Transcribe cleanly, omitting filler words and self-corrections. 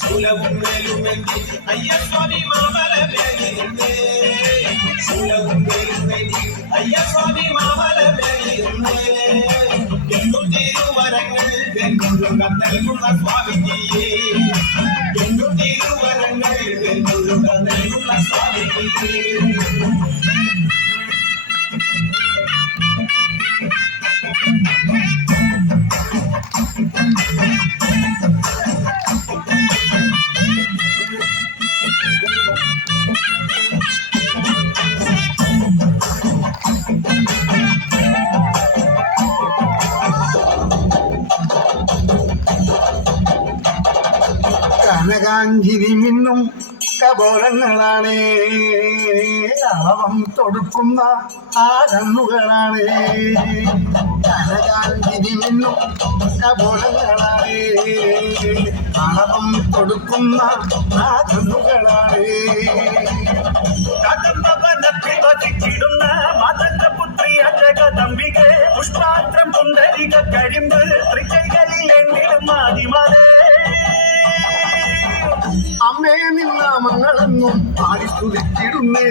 ശൂലവും വേലുമെന്തി അയ്യസ്വാമി മാമലമേലിരുന്നേ ശൂലവും വേലുമെന്തി അയ്യസ്വാമി മാമലമേലിരുന്നേ എന്നും തിരുവരങ്ങൾ വെണ്ണുരുകം നൽകുന്ന സ്വാമിജിയേ എന്നും തിരുവരങ്ങൾ വെണ്ണുരുകം നൽകുന്ന സ്വാമിജിയേ കനകാഞ്ചിരി മിന്നും കപോലങ്ങളാണ് അളവം തൊടുക്കുന്ന ആ കണ്ണുകളാണ് കനകാഞ്ചിരി മിന്നും കപോലങ്ങളാണ് അളവം തൊടുക്കുന്ന ആ കണ്ണുകളാണ് വസിച്ചിടുന്ന മതപുത്രിയ ജഗദംബികെ പുഷ്പാത്രം പുണ്ടരിക കരിമ്പ് തൃക്കൈകളിൽ എന്നിടും ആദിമലേ അമ്മേ നിന്നാമങ്ങളെന്നും ആടി സ്തുതിച്ചിടുന്നേ